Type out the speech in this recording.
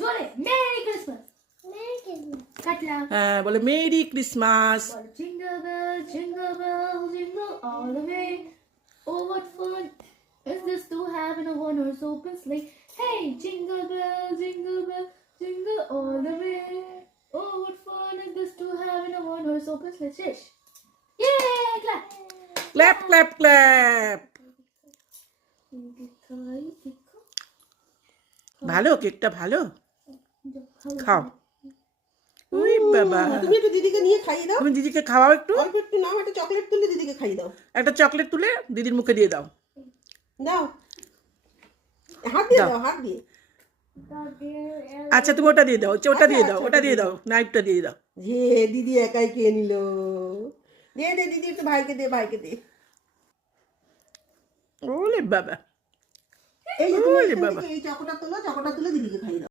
জোরে merry Christmas. কাটলাম। হ্যাঁ বলে merry Christmas. Jingle bell, jingle all the way. Oh, what fun is this to have in a one-horse open sleigh? Hey, jingle all the way. Oh, what fun is this to have in a one-horse open sleigh? Shish. Yay, clap. Clap clap clap. ভালো কেকটা ভালো, খাও। ওই বাবা, তুমি একটু দিদিকে নিয়ে খাইয়ে দাও। তুমি দিদিকে খাওয়াও একটু। অল্প একটু নাও, একটা চকলেট তুলে দিদিকে খাইয়ে দাও। একটা চকলেট তুলে দিদির মুখে দিয়ে দাও। দাও, হাত দিয়ে দাও। দাও, হাত দিয়ে। আচ্ছা তুমি ওটা দিয়ে দাও, ওটা দিয়ে দাও, ওটা দিয়ে দাও, নাইফটা দিয়ে দাও। যে দিদি একাই খেয়ে নিল। দে দে দিদি, একটু ভাইকে দে, ভাইকে দে। ওলে বাবা, এই যে তুমি ওরে এখান বাবা। থেকে এই চকোটা তোলো, চকোটা তুলে দিদিকে খাইয়ে দাও।